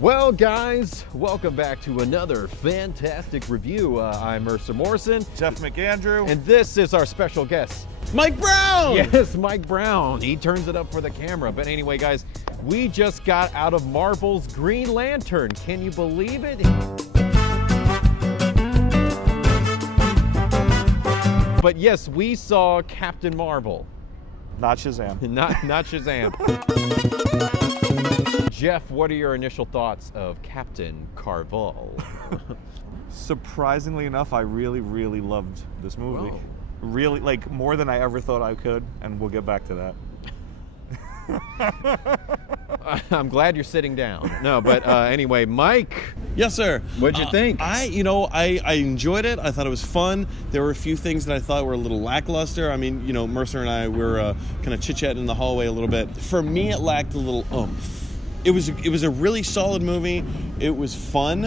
Well, guys, welcome back to another fantastic review. I'm Mercer Morrison. Jeff McAndrew. And this is our special guest, Mike Brown! Yes, Mike Brown. He turns it up for the camera. But anyway, guys, we just got out of Marvel's Green Lantern. Can you believe it? But yes, we saw Captain Marvel. Not Shazam. Not Shazam. Jeff, what are your initial thoughts of Captain Carvel? Surprisingly enough, I really loved this movie. Whoa. Really, like, more than I ever thought I could, and we'll get back to that. I'm glad you're sitting down. No, but anyway, Mike. Yes, sir. What'd you think? I enjoyed it. I thought it was fun. There were a few things that I thought were a little lackluster. I mean, Mercer and I were kind of chit-chatting in the hallway a little bit. For me, it lacked a little oomph. It was a really solid movie. It was fun.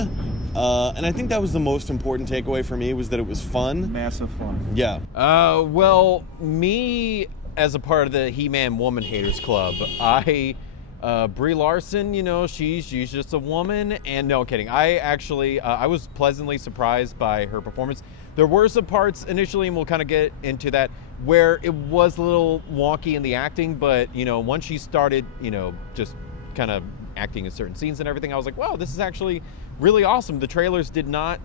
And I think that was the most important takeaway for me, was that it was fun. Massive fun. Yeah. Well, me as a part of the He-Man Woman Haters Club, Brie Larson, she's just a woman, and no kidding. I actually, I was pleasantly surprised by her performance. There were some parts initially, and we'll kind of get into that, where it was a little wonky in the acting, but, once she started, just kind of acting in certain scenes and everything, I was like, wow, this is actually really awesome. The trailers did not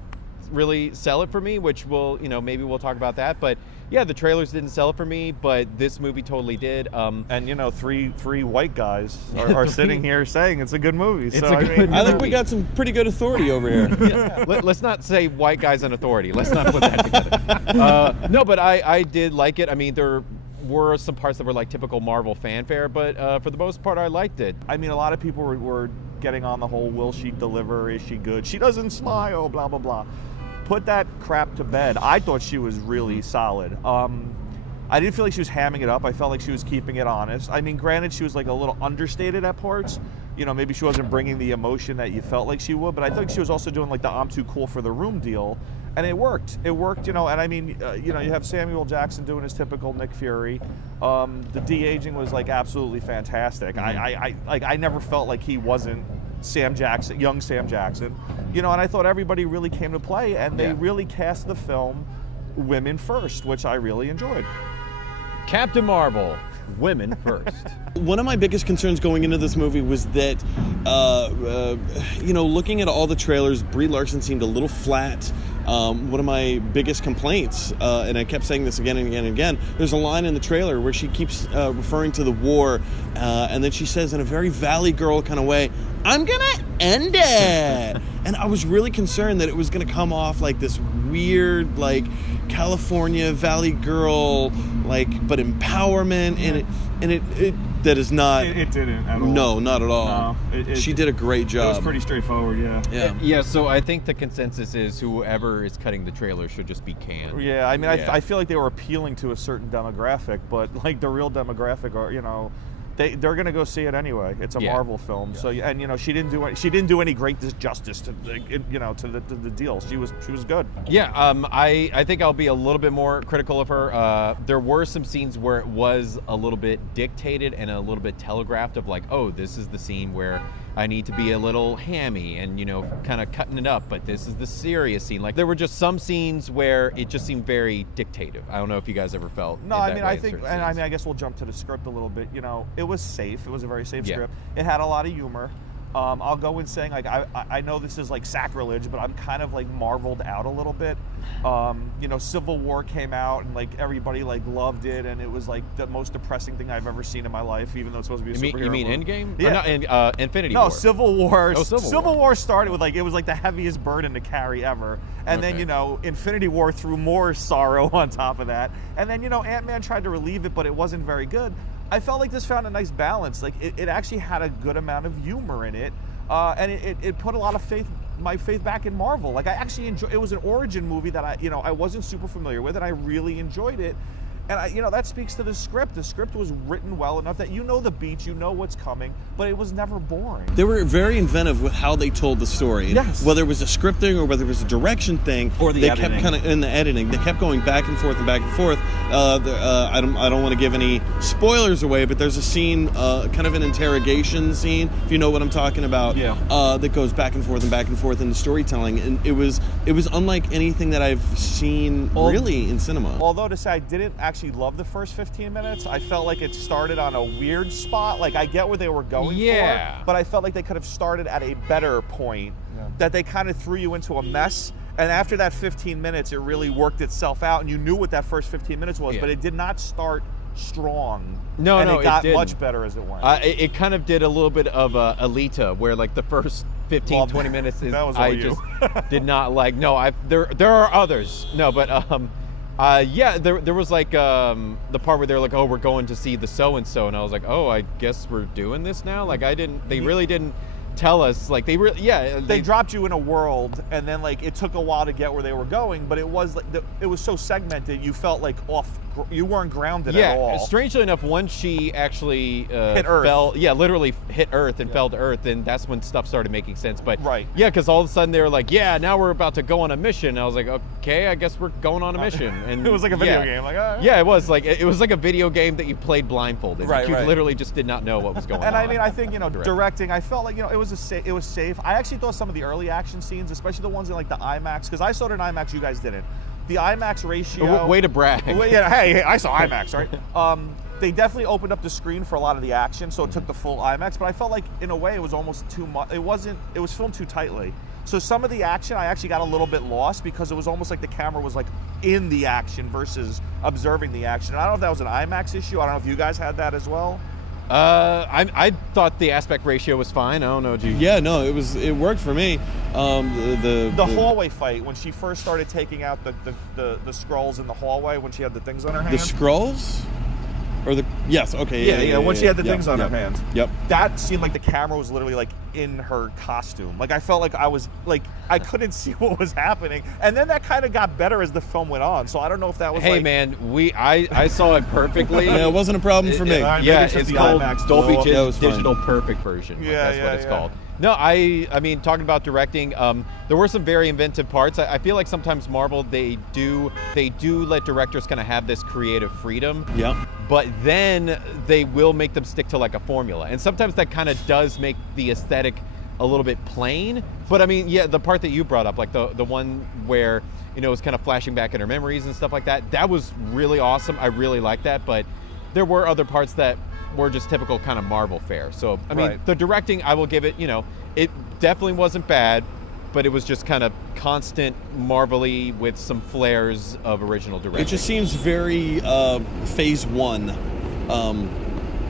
really sell it for me, which maybe we'll talk about that, but yeah, the trailers didn't sell it for me, but this movie totally did. And three white guys are sitting here saying it's a good movie. It's so a good movie. I think we got some pretty good authority over here. Yeah. Let's not say white guys on authority. Let's not put that together. No, but I did like it. I mean, there were some parts that were like typical Marvel fanfare, but for the most part, I liked it. I mean, a lot of people were getting on the whole, will she deliver? Is she good? She doesn't smile, blah, blah, blah. Put that crap to bed. I thought she was really solid. I didn't feel like she was hamming it up. I felt like she was keeping it honest. I mean, granted, she was like a little understated at parts. Maybe she wasn't bringing the emotion that you felt like she would, but I think she was also doing like the I'm too cool for the room deal. And it worked. It worked, and I mean, you have Samuel Jackson doing his typical Nick Fury. The de-aging was like absolutely fantastic. Mm-hmm. I never felt like he wasn't Sam Jackson, young Sam Jackson. And I thought everybody really came to play, and they really cast the film women first, which I really enjoyed. Captain Marvel, women first. One of my biggest concerns going into this movie was that, looking at all the trailers, Brie Larson seemed a little flat. One of my biggest complaints, and I kept saying this again and again and again, there's a line in the trailer where she keeps referring to the war, and then she says in a very Valley Girl kind of way, I'm gonna end it. And I was really concerned that it was gonna come off like this weird, like, California Valley Girl, like, but empowerment, and it that is not. It didn't at all. No, not at all. No, she did a great job. It was pretty straightforward, yeah. Yeah, so I think the consensus is whoever is cutting the trailer should just be canned. Yeah, I mean, I feel like they were appealing to a certain demographic, but like the real demographic are, they're gonna go see it anyway. It's a Marvel film, so and she didn't do any great justice to the deal. She was good. Yeah, I think I'll be a little bit more critical of her. There were some scenes where it was a little bit dictated and a little bit telegraphed of like, oh, this is the scene where I need to be a little hammy and kind of cutting it up, but this is the serious scene. Like there were just some scenes where it just seemed very dictative. I don't know if you guys ever felt. No, I mean, I guess we'll jump to the script a little bit. It was safe. It was a very safe script. It had a lot of humor. I'll go in saying, like, I know this is like sacrilege, but I'm kind of like marveled out a little bit. Civil War came out and like everybody like loved it, and it was like the most depressing thing I've ever seen in my life, even though it's supposed to be a superhero You mean movie. Endgame? Yeah. Infinity War. No, Civil War. Oh, Civil War started with like, it was like the heaviest burden to carry ever. And then, Infinity War threw more sorrow on top of that. And then, Ant-Man tried to relieve it, but it wasn't very good. I felt like this found a nice balance. Like it actually had a good amount of humor in it, and it put a lot of my faith back in Marvel. Like I actually enjoyed. It was an origin movie that I wasn't super familiar with, and I really enjoyed it. And that speaks to the script. The script was written well enough that you know the beats, you know what's coming, but it was never boring. They were very inventive with how they told the story. Yes. Whether it was a scripting or whether it was a direction thing, Or the they editing. kept kind of in the editing. They kept going back and forth and back and forth. I don't want to give any spoilers away, but there's a scene, kind of an interrogation scene, if you know what I'm talking about. Yeah. That goes back and forth in the storytelling, and it was unlike anything that I've seen really in cinema. Although to say I didn't actually love the first 15 minutes, I felt like it started on a weird spot. Like, I get where they were going Yeah. for, but I felt like they could have started at a better point, that they kind of threw you into a mess. And after that 15 minutes, it really worked itself out, and you knew what that first 15 minutes was, Yeah. but it did not start strong. No, and no, it got didn't. much better as it went. It kind of did a little bit of Alita, where like the first 15, Well, 20 minutes is that was all I you. just did not like. No, there are others. No, but yeah, there was like the part where they're like, oh, we're going to see the so and so, and I was like, oh, I guess we're doing this now. Like they really didn't tell us. Like they dropped you in a world, and then like it took a while to get where they were going, but it was like it was so segmented, you felt like you weren't grounded at all. Yeah, strangely enough, once she actually Hit Earth. literally hit Earth and fell to Earth, and that's when stuff started making sense. But Right. yeah, because all of a sudden they were like, yeah, now we're about to go on a mission. And I was like, okay, I guess we're going on a mission. And It was like a video game, like, ah. yeah, it was like a video game that you played blindfolded. Right, You right. literally just did not know what was going on. And I mean, I think directing. I felt like it was safe. I actually thought some of the early action scenes, especially the ones in like the IMAX, because I saw it in IMAX, you guys didn't. The IMAX ratio. Way to brag. Well, yeah, hey, I saw IMAX, right? They definitely opened up the screen for a lot of the action, so it took the full IMAX. But I felt like, in a way, it was almost too much. It was filmed too tightly. So some of the action, I actually got a little bit lost because it was almost like the camera was like in the action versus observing the action. And I don't know if that was an IMAX issue. I don't know if you guys had that as well. I thought the aspect ratio was fine. I don't know, dude. Yeah, no, it worked for me. The hallway fight, when she first started taking out the scrolls in the hallway, when she had the things on her The hands. Scrolls? Or the yes, okay, Yeah, when she had the yeah, things on yeah. her hands. Yep. That seemed like the camera was literally like in her costume. Like I felt like I was like I couldn't see what was happening. And then that kind of got better as the film went on. So I don't know if that was Hey like, man, I saw it perfectly. Yeah, it wasn't a problem for me. Yeah, maybe Yeah, it's just it's the called IMAX Dolby blow up. That was fine. Digital Perfect version. Like, Yeah, that's yeah, what it's yeah. called. No, I mean, talking about directing, there were some very inventive parts. I feel like sometimes Marvel, they do let directors kind of have this creative freedom. Yeah. But then they will make them stick to like a formula. And sometimes that kind of does make the aesthetic a little bit plain. But I mean, yeah, the part that you brought up, like the one where, it was kind of flashing back in her memories and stuff like that, that was really awesome. I really liked that. But there were other parts that were just typical kind of Marvel fare. So, I mean, Right. the directing, I will give it, it definitely wasn't bad, but it was just kind of constant Marvel-y with some flares of original directing. It just seems very Phase 1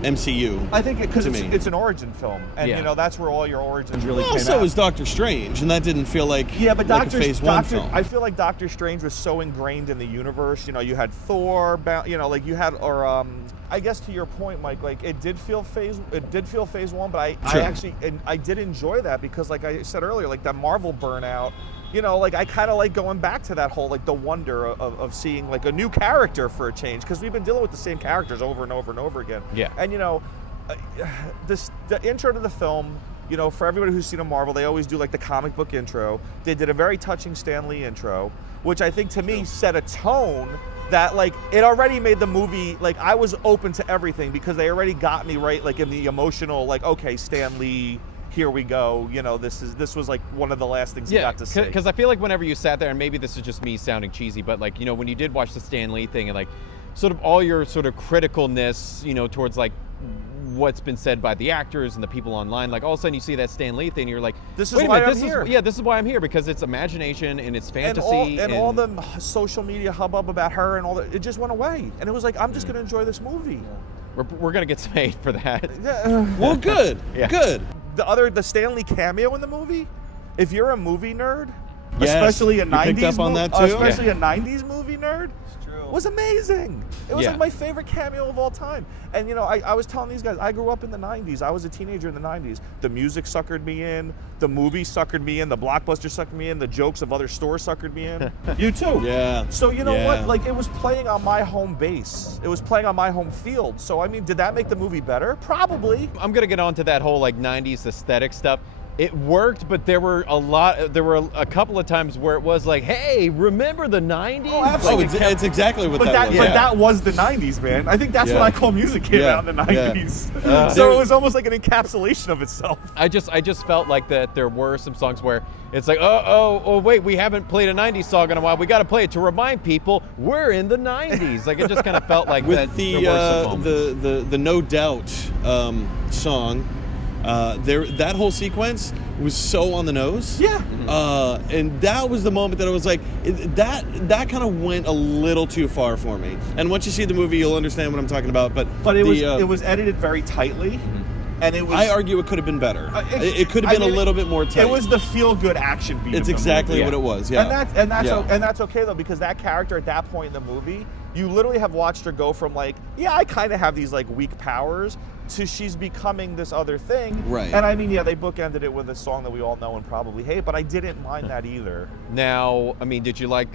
MCU. I think because to me. it's an origin film, and Yeah. that's where all your origins really Well, came so out. is Doctor Strange, and that didn't feel like Yeah, but like a Phase 1 film. I feel like Doctor Strange was so ingrained in the universe. You had Thor, like you had, or I guess to your point, Mike, like it did feel Phase 1, but Sure. I did enjoy that because, like I said earlier, like that Marvel burnout. Like I kind of like going back to that whole like the wonder of seeing like a new character for a change, because we've been dealing with the same characters over and over and over again. Yeah. And the intro to the film, for everybody who's seen a Marvel, they always do like the comic book intro. They did a very touching Stan Lee intro, which I think to me set a tone that like it already made the movie, like I was open to everything because they already got me right, like in the emotional, like, okay, Stan Lee, here we go. This was like one of the last things you got to see. Because I feel like whenever you sat there, and maybe this is just me sounding cheesy, but like, when you did watch the Stan Lee thing and like sort of all your sort of criticalness, towards like what's been said by the actors and the people online, like all of a sudden you see that Stan Lee thing and you're like, This is wait a why minute, I'm here. this is why I'm here, because it's imagination and it's and fantasy. all the social media hubbub about her and all that, it just went away. And it was like, I'm just going to enjoy this movie. We're going to get some hate for that. Yeah. Well, good. Yeah. Good. The Stan Lee cameo in the movie, if you're a movie nerd, Yes. especially a You 90s picked up on that too? especially a 90s movie nerd. It's true. Was amazing. It was Yeah. like my favorite cameo of all time. And you know, I was telling these guys, I grew up in the 90s. I was a teenager in the 90s. The music suckered me in, the movie suckered me in, the blockbuster suckered me in, the jokes of other stores suckered me in. You too. Yeah. So you know Yeah. what? Like, it was playing on my home base. It was playing on my home field. So I mean, did that make the movie better? Probably. I'm gonna get onto that whole like 90s aesthetic stuff. It worked, but there were a couple of times where it was like, hey, remember the 90s? Oh, Oh, absolutely. it's exactly what that was. But Yeah. that was the 90s, man. I think that's Yeah. when I call music came Yeah. out in the Yeah. 90s. Uh, So there- it was almost like an encapsulation of itself. I just felt like that there were some songs where it's like, oh, wait, we haven't played a 90s song in a while. We got to play it to remind people we're in the 90s. Like, it just kind of felt like With that. the there were some moments. the No Doubt song, that whole sequence was so on the nose. Yeah. And that was the moment that I was like, that kind of went a little too far for me. And once you see the movie, you'll understand what I'm talking about. But it was edited very tightly, and it was. I argue it could have been better. It could have I been mean, a little bit more tight. It was the feel-good action beat. It's of the exactly movie. what it was. Yeah. And that's okay though, because that character at that point in the movie, you literally have watched her go from like, yeah, I kind of have these like weak powers, to she's becoming this other thing. Right. And I mean, yeah, they bookended it with a song that we all know and probably hate, but I didn't mind that either. Now, I mean, did you like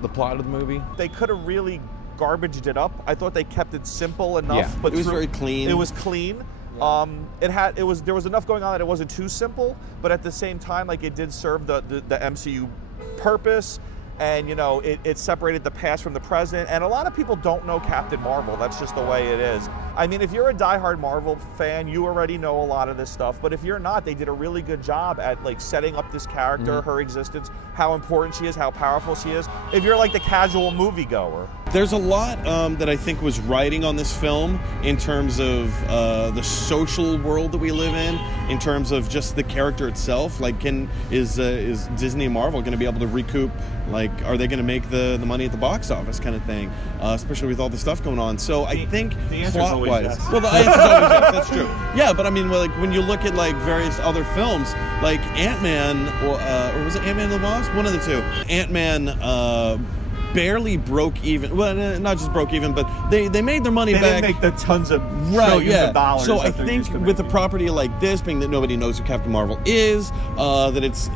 the plot of the movie? They could have really garbaged it up. I thought they kept it simple enough, Yeah. but It was very clean. It was clean. There was enough going on that it wasn't too simple, but at the same time, like, it did serve the MCU purpose. And, you know, it separated the past from the present. And a lot of people don't know Captain Marvel. That's just the way it is. I mean, if you're a diehard Marvel fan, you already know a lot of this stuff. But if you're not, they did a really good job at, like, setting up this character, her existence, how important she is, how powerful she is. If you're, like, the casual moviegoer. There's a lot that I think was writing on this film in terms of the social world that we live in terms of just the character itself. Like, is Disney and Marvel going to be able to recoup? Like, are they going to make the money at the box office, kind of thing? Especially with all the stuff going on. So I think the answer's always plot-wise, yes. well, the answer's always yes. That's true. Yeah, but I mean, like, when you look at like various other films, like Ant-Man, or was it Ant-Man and the Wasp? One of the two. Ant-Man. Barely broke even. Well, not just broke even, but they made their money They back. didn't make the tons of Right, trillions yeah. of dollars. So I that they're think used to with a making. property like this, being that nobody knows who Captain Marvel is, that it's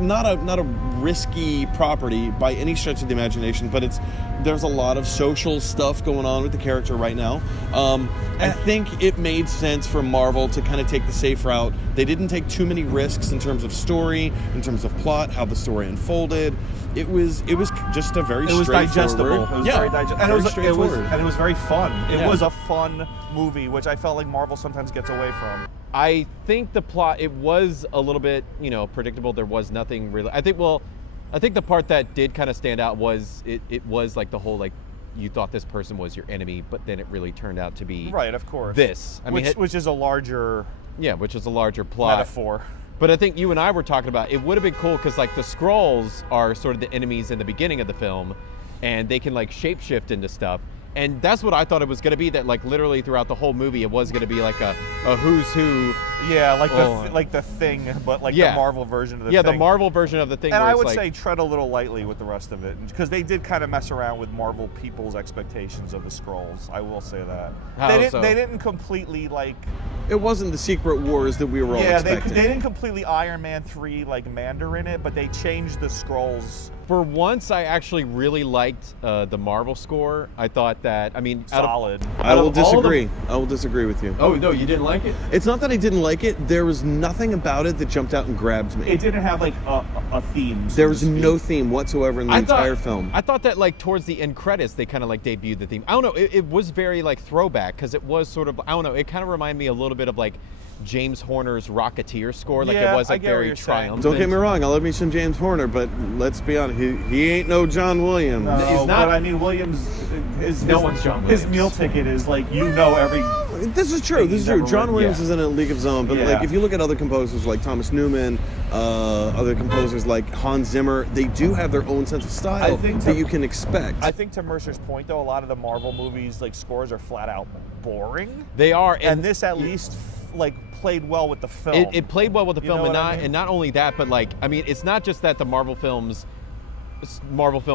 not a risky property by any stretch of the imagination, but there's a lot of social stuff going on with the character right now. I think it made sense for Marvel to kind of take the safe route. They didn't take too many risks in terms of story, in terms of plot, how the story unfolded. It was just a very It was digestible. straightforward. It was yeah, very digestible. And very it straightforward. was very fun. It Yeah. was a fun movie, which I felt like Marvel sometimes gets away from. I think the plot, it was a little bit, predictable. There was nothing really. I think the part that did kind of stand out was it was like the whole, like, you thought this person was your enemy, but then it really turned out to be Right, of course. this. I mean, which is a larger which is a larger plot. metaphor. But I think you and I were talking about, it would have been cool because, like, the Skrulls are sort of the enemies in the beginning of the film, and they can, like, shapeshift into stuff. And that's what I thought it was going to be, that, like, literally throughout the whole movie, it was going to be like a who's who. Yeah, like Oh. the Thing, but like Yeah. the Marvel version of the Yeah, Thing. the Marvel version of the Thing. And where I it's would like, say tread a little lightly with the rest of it, because they did kind of mess around with Marvel people's expectations of the Skrulls. I will say that. How They so? didn't completely, like. It wasn't the Secret Wars that we were all Yeah, they expecting. didn't completely Iron Man 3 like Mandarin it, but they changed the Skrulls. for once, I actually really liked the Marvel score. I thought that, I mean, Solid. I will out of all the- disagree. I will disagree with you. Oh, no, you didn't like it? It's not that I didn't like it. There was nothing about it that jumped out and grabbed me. It didn't have like a theme. so There to was speak. no theme whatsoever in the entire film. I thought that, like, towards the end credits, they kind of, like, debuted the theme. I don't know, it was very, like, throwback, because it was sort of, I don't know, it kind of reminded me a little bit of, like, James Horner's Rocketeer score. Like, Yeah, it was, I like, get what very you're saying. triumphant. Don't get me wrong. I love me some James Horner, but let's be honest. He ain't no John Williams. No, He's not- but I mean, Williams, No one's John his Williams. meal ticket is like, every. This is true. This is true. Never John read- Williams yeah. is in a league of his own, but Yeah. like if you look at other composers like Thomas Newman, other composers like Hans Zimmer, they do have their own sense of style I think that you can expect. I think to Mercer's point, though, a lot of the Marvel movies, like, scores are flat out boring. They are. And this at least like played well with the film. It played well with the You film, know and what I not mean? and not only that, but like I mean, it's not just that the Marvel film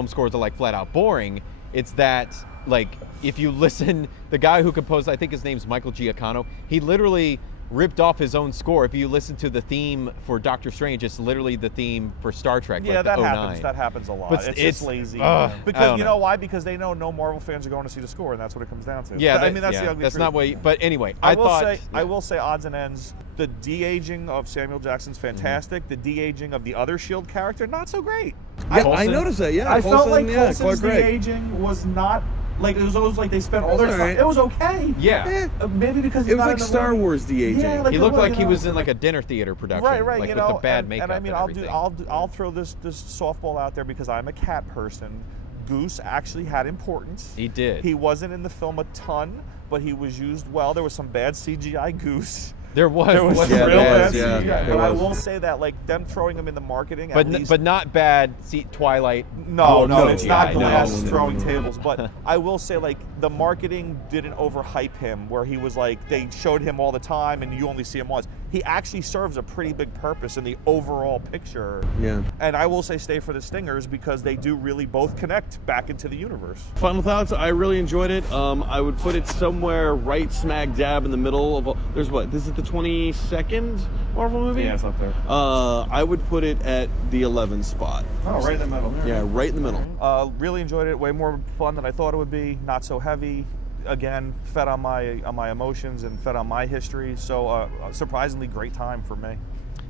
scores are like flat out boring. It's that like if you listen, the guy who composed, I think his name's Michael Giacchino, he literally ripped off his own score. If you listen to the theme for Doctor Strange, it's literally the theme for Star Trek. Yeah, like that the 09. happens. That happens a lot. But It's it's- just lazy. I Because don't you know. know why? Because they know no Marvel fans are going to see the score, and that's what it comes down to. Yeah, I mean that's yeah, the ugly that's truth. not what. But anyway, I thought will say odds and ends. The de-aging of Samuel Jackson's fantastic. Mm-hmm. The de-aging of the other Shield character, not so great. Yeah, I Coulson? noticed that. Yeah, I felt Coulson, like yeah, Coulson's Clark Gregg. de-aging was not like it was always like they spent all their That's time. all right. It was okay. yeah. Maybe because he's It was not like in the Star movie. Wars de-aging. Yeah, like He it looked was, like you he know. was in like a dinner theater production, Right, like you with know, the bad and, makeup and I mean, everything. I'll throw this softball out there because I'm a cat person. Goose actually had importance. He did. He wasn't in the film a ton, but he was used well. There was some bad CGI Goose. There was Yeah, real there bad was, yeah, CGI. there But I was. will say that, like them throwing him in the marketing, but at least, but not bad. See Twilight. no, no, it's yeah, not no, glass no. throwing tables. But I will say, like the marketing didn't overhype him, where he was like they showed him all the time, and you only see him once. He actually serves a pretty big purpose in the overall picture. Yeah. And I will say, stay for the Stingers because they do really both connect back into the universe. Final thoughts. I really enjoyed it. I would put it somewhere right smack dab in the middle of. There's what? This is the 22nd Marvel movie. Yeah, it's up there. I would put it at the 11th spot. Oh, right in the middle. Yeah, right in the middle. Really enjoyed it. Way more fun than I thought it would be. Not so heavy. Again, fed on my emotions and fed on my history. So a surprisingly great time for me.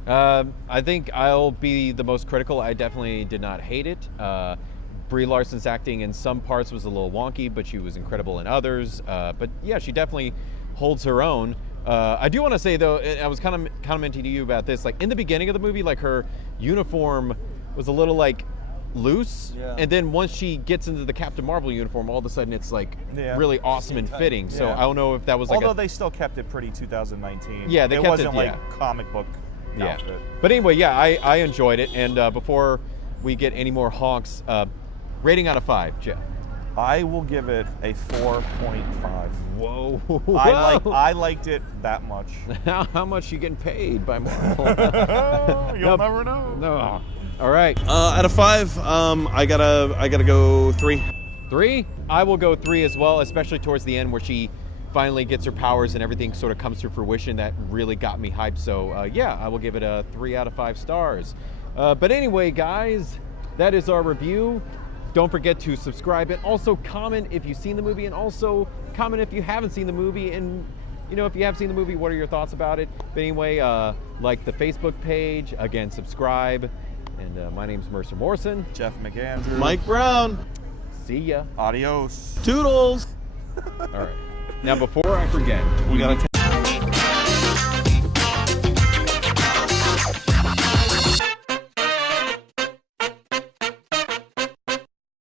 I think I'll be the most critical. I definitely did not hate it. Brie Larson's acting in some parts was a little wonky, but she was incredible in others. But yeah, she definitely holds her own. I do want to say though, and I was kind of commenting to you about this. Like in the beginning of the movie, like her uniform was a little like loose, Yeah. and then once she gets into the Captain Marvel uniform, all of a sudden it's like Yeah. really awesome and fitting. So Yeah. I don't know if that was like Although they still kept it pretty 2019. Yeah, they it kept wasn't it, like yeah. comic book outfit. But anyway, yeah, I enjoyed it. And before we get any more honks, rating out of 5, Jeff. I will give it a 4.5. Whoa. I liked it that much. How much you getting paid by Marvel? You'll never know. No. All right. Out of 5, I gotta go 3. 3? I will go 3 as well, especially towards the end where she finally gets her powers and everything sort of comes to fruition. That really got me hyped. So yeah, I will give it a 3 out of 5 stars. But anyway, guys, that is our review. Don't forget to subscribe and also comment if you've seen the movie, and also comment if you haven't seen the movie. And you know, if you have seen the movie, what are your thoughts about it? But anyway, like the Facebook page, again, subscribe. And my name's Mercer Morrison. Jeff McAndrew. Mike Brown. See ya. Adios. Toodles. All right. Now, before I forget, We gotta